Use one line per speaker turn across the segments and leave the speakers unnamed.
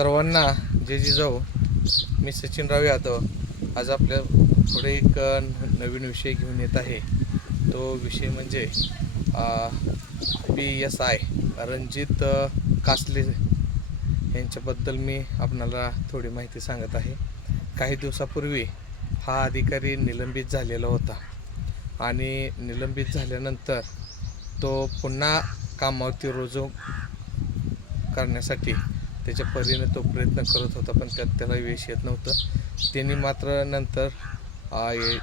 सर्वांना जे जिजाऊ मी सचिनराव यादव. आज आपल्या पुढे एक न- नवीन विषय घेऊन येत आहे. तो विषय म्हणजे P S I Ranjit Kasle यांच्याबद्दल मी आपणाला थोडी माहिती सांगत आहे. काही दिवसापूर्वी हा अधिकारी निलंबित झालेला होता. आणि निलंबित झाल्यानंतर तो पुन्हा कामावरती रुजू करण्यासाठी त्याच्या परीने तो प्रयत्न करत होता पण त्यात त्याला यश येत नव्हतं. त्यांनी मात्र नंतर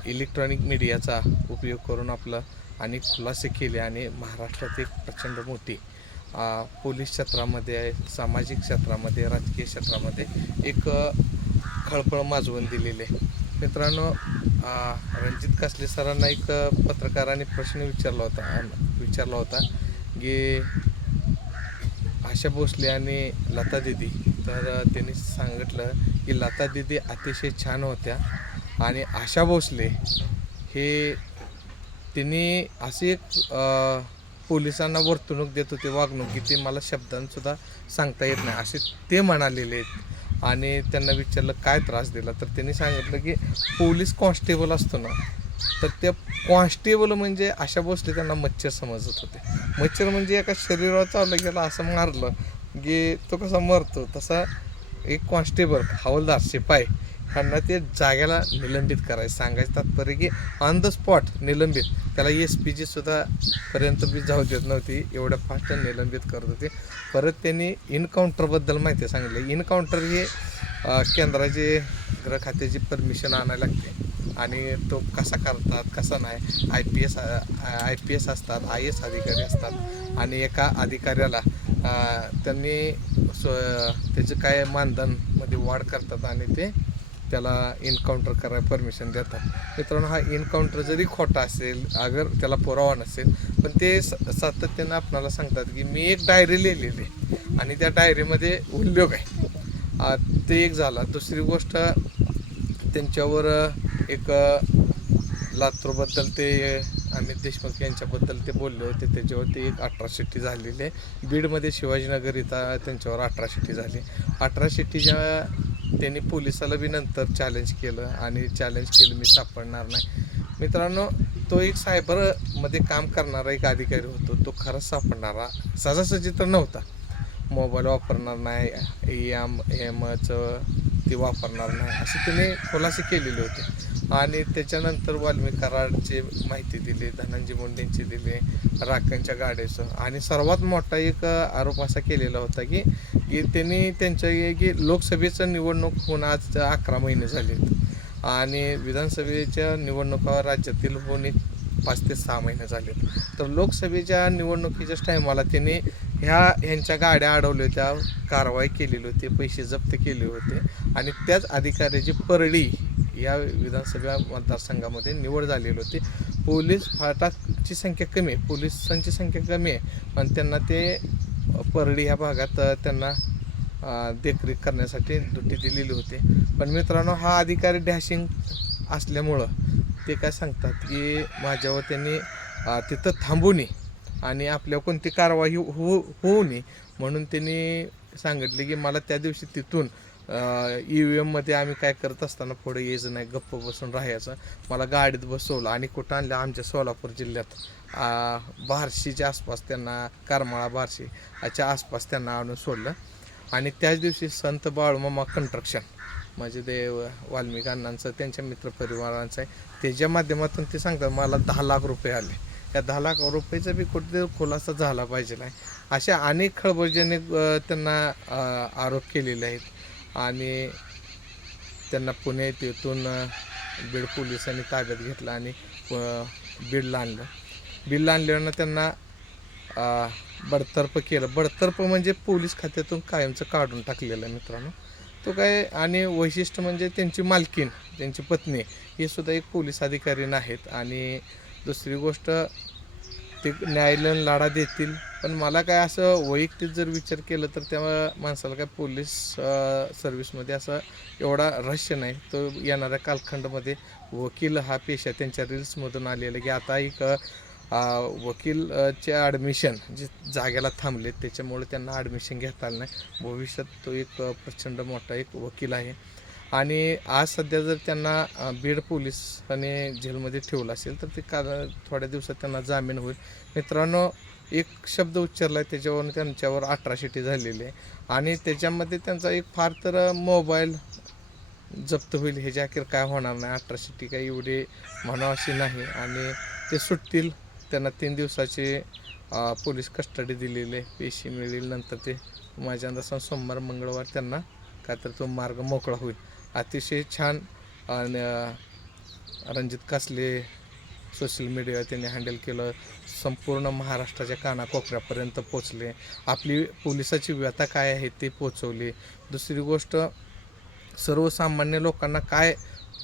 इलेक्ट्रॉनिक मीडियाचा उपयोग करून आपलं आणि खुलासे केले आणि महाराष्ट्रात एक प्रचंड मोठी पोलीस क्षेत्रामध्ये सामाजिक क्षेत्रामध्ये राजकीय क्षेत्रामध्ये एक अ, खळपळ माजवून दिलेली आहे. मित्रांनो रणजित कासले सरांना एक पत्रकाराने प्रश्न विचारला होता विचारला होता की आशा भोसले आणि लता दिदी. तर त्यांनी सांगितलं की लता दिदी अतिशय छान होत्या आणि आशा भोसले हे त्यांनी अशी एक पोलिसांना वर्तणूक देत होते वागणूक की ते मला शब्दांसुद्धा सांगता येत नाही. असे ते म्हणालेले आहेत. आणि त्यांना विचारलं काय त्रास दिला? तर त्यांनी सांगितलं की पोलीस कॉन्स्टेबल असतो ना तर त्या कॉन्स्टेबल म्हणजे अशा भोसले त्यांना मच्छर समजत होते. मच्छर म्हणजे एका शरीरावर चावलं गेला असं मारलं की तो कसा मरतो. तसा एक कॉन्स्टेबल हवालदार शिपाई ह्यांना ते जाग्याला निलंबित करायचं सांगायचं तात्पर्य की ऑन द स्पॉट निलंबित. त्याला एस पी जी सुद्धा पर्यंत बी जाऊ देत नव्हती एवढ्या फास्ट निलंबित करत होते. परत त्यांनी इनकाउंटरबद्दल माहिती सांगितली. इनकाउंटर हे केंद्राचे गृह खात्याची परमिशन आणायला लागते. आणि तो कसा करतात कसा नाही I P S I P S असतात आय एस अधिकारी असतात. आणि एका अधिकाऱ्याला त्यांनी स्व त्याचं काय मानधनमध्ये वाढ करतात आणि ते त्याला इन्काउंटर करायला परमिशन देतात. मित्रांनो हा इन्काउंटर जरी खोटा असेल अगर त्याला पुरावा नसेल पण ते स- सातत्यानं आपणाला सांगतात की मी एक डायरी लिहिलेली आहे आणि त्या डायरीमध्ये उल्लेख आहे. ते एक झाला. दुसरी गोष्ट त्यांच्यावर एक लातूरबद्दल ते अमित देशमुख यांच्याबद्दल ते बोलले होते. त्याच्यावरती एक अट्रॉसिटी झालेली आहे. बीडमध्ये शिवाजीनगर इथं त्यांच्यावर अट्रॉसिटी झाली. अट्रॉसिटीच्या त्यांनी पोलिसाला बी नंतर चॅलेंज केलं आणि चॅलेंज केलं मी सापडणार नाही. मित्रांनो तो एक सायबरमध्ये काम करणारा एक अधिकारी होतो. तो खरंच सापडणारा सहजासहजी तर नव्हता. मोबाईल वापरणार नाही एम एमचं ते वापरणार नाही. असे त्याने खुलासे केलेले होते. आणि त्याच्यानंतर वाल्मिक कराडची माहिती दिली धनंजय मुंडेंची दिली राखणच्या गाड्याचं आणि सर्वात मोठा एक आरोप असा केलेला होता की की त्यांनी त्यांच्या की लोकसभेचं निवडणूक होऊन आज अकरा महिने झाले आणि विधानसभेच्या निवडणुका राज्यातील होऊन एक पाच ते सहा महिने झाले तर लोकसभेच्या निवडणुकीच्याच टायमाला त्यांनी ह्या ह्यांच्या गाड्या अडवल्या होत्या कारवाई केलेली होती पैसे जप्त केले होते. आणि त्याच अधिकाऱ्याची परळी या विधानसभा मतदारसंघामध्ये निवड झालेली होती. पोलीस फाटाची संख्या कमी आहे. पोलिसांची संख्या कमी आहे. पण त्यांना ते परळी ह्या भागात त्यांना देखरेख करण्यासाठी ड्युटी दिलेली होती. पण मित्रांनो हा अधिकारी डॅशिंग असल्यामुळं ते काय सांगतात की माझ्यावर त्यांनी तिथं थांबू नये आणि आपल्यावर कोणती कारवाई हो, हो- होऊ नये म्हणून त्यांनी सांगितले की मला त्या दिवशी तिथून ई व्ही एममध्ये आम्ही काय करत असताना पुढे यायचं नाही गप्प बसून राहायचं. मला गाडीत बसवलं आणि कुठं आणलं? आमच्या सोलापूर जिल्ह्यात. बारशीच्या बार्शीच्या आसपास त्यांना करमाळा बार्शी याच्या आसपास त्यांना आणून सोडलं. आणि त्याच दिवशी संत बाळूमामा कंट्रक्शन म्हणजे ते वाल्मिक अण्णांचं त्यांच्या मित्रपरिवारांचं आहे. त्याच्या माध्यमातून ते सांगतात मला दहा लाख रुपये आले. या दहा लाख रुपयेचा बी कुठेतरी खुलासा झाला पाहिजे नाही. अशा अनेक खळबळजनक त्यांना आरोप केलेले आहेत. आणि त्यांना पुणे येथून बीड पोलिसांनी ताब्यात घेतलं आणि बीडला आणलं. बीडला आणल्यानं त्यांना बडतर्फ केलं. बडतर्फ म्हणजे पोलीस खात्यातून कायमचं काढून टाकलेलं आहे मित्रांनो. तो काय आणि वैशिष्ट्य म्हणजे त्यांची मालकीन त्यांची पत्नी हे सुद्धा एक पोलीस अधिकारी नाहीत. आणि दुसरी गोष्ट ते न्यायालयीन लढा देतील. पण मला काय असं वैयक्तिक जर विचार केलं तर त्या माणसाला काय पोलीस सर्व्हिसमध्ये असं एवढा रहस्य नाही. तो येणाऱ्या कालखंडमध्ये वकील हा पेशा त्यांच्या रील्समधून आलेला की आता एक वकीलचे ॲडमिशन जे जागेला थांबले त्याच्यामुळे त्यांना ॲडमिशन घेता आलं नाही. भविष्यात तो एक प्रचंड मोठा एक वकील आहे. आणि आज सध्या जर त्यांना बीड पोलिसाने जेलमध्ये ठेवलं असेल तर ते का थोड्या दिवसात त्यांना जामीन होईल. मित्रांनो एक शब्द उच्चारला आहे त्याच्यावरून त्यांच्यावर अठरा शिटी झालेली आहे. आणि त्याच्यामध्ये त्यांचा एक फार तर मोबाईल जप्त होईल ह्याच्या अखेर काय होणार नाही. अठरा शिटी काही एवढी म्हणावं अशी नाही. आणि ते सुटतील. त्यांना तीन दिवसाची पोलीस कस्टडी दिलेली आहे. पेशी मिळेल नंतर ते. माझ्या अंदाजानं सोमवार मंगळवार त्यांना काय तर तो मार्ग मोकळा होईल. अतिशय छान आणि रणजित कासले सोशल मीडिया त्यांनी हँडल केलं. संपूर्ण महाराष्ट्राच्या कानाकोपऱ्यापर्यंत पोचले आपली पोलिसाची व्यथा काय आहे ते पोचवली दुसरी गोष्ट सर्वसामान्य लोकांना काय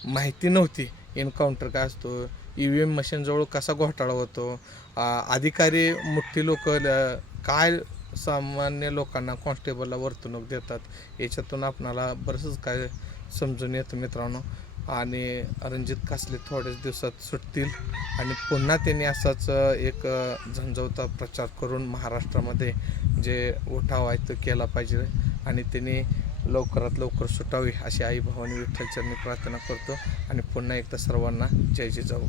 माहिती नव्हती एन्काउंटर काय असतो ई व्ही एम मशीनजवळ कसा घोटाळा होतो अधिकारी मोठी लोक काय सामान्य लोकांना कॉन्स्टेबलला वर्तणूक देतात याच्यातून आपणाला बरंच काय समजून येतं मित्रांनो. आणि रणजित कासले थोड्याच दिवसात सुटतील. आणि पुन्हा त्यांनी असाच एक झंझवता प्रचार करून महाराष्ट्रामध्ये जे उठाव आहे तो केला पाहिजे. आणि त्यांनी लवकरात लवकर सुटावी अशी आई भावानी विठ्ठलचरणी प्रार्थना करतो. आणि पुन्हा एकदा सर्वांना जय जय जाऊ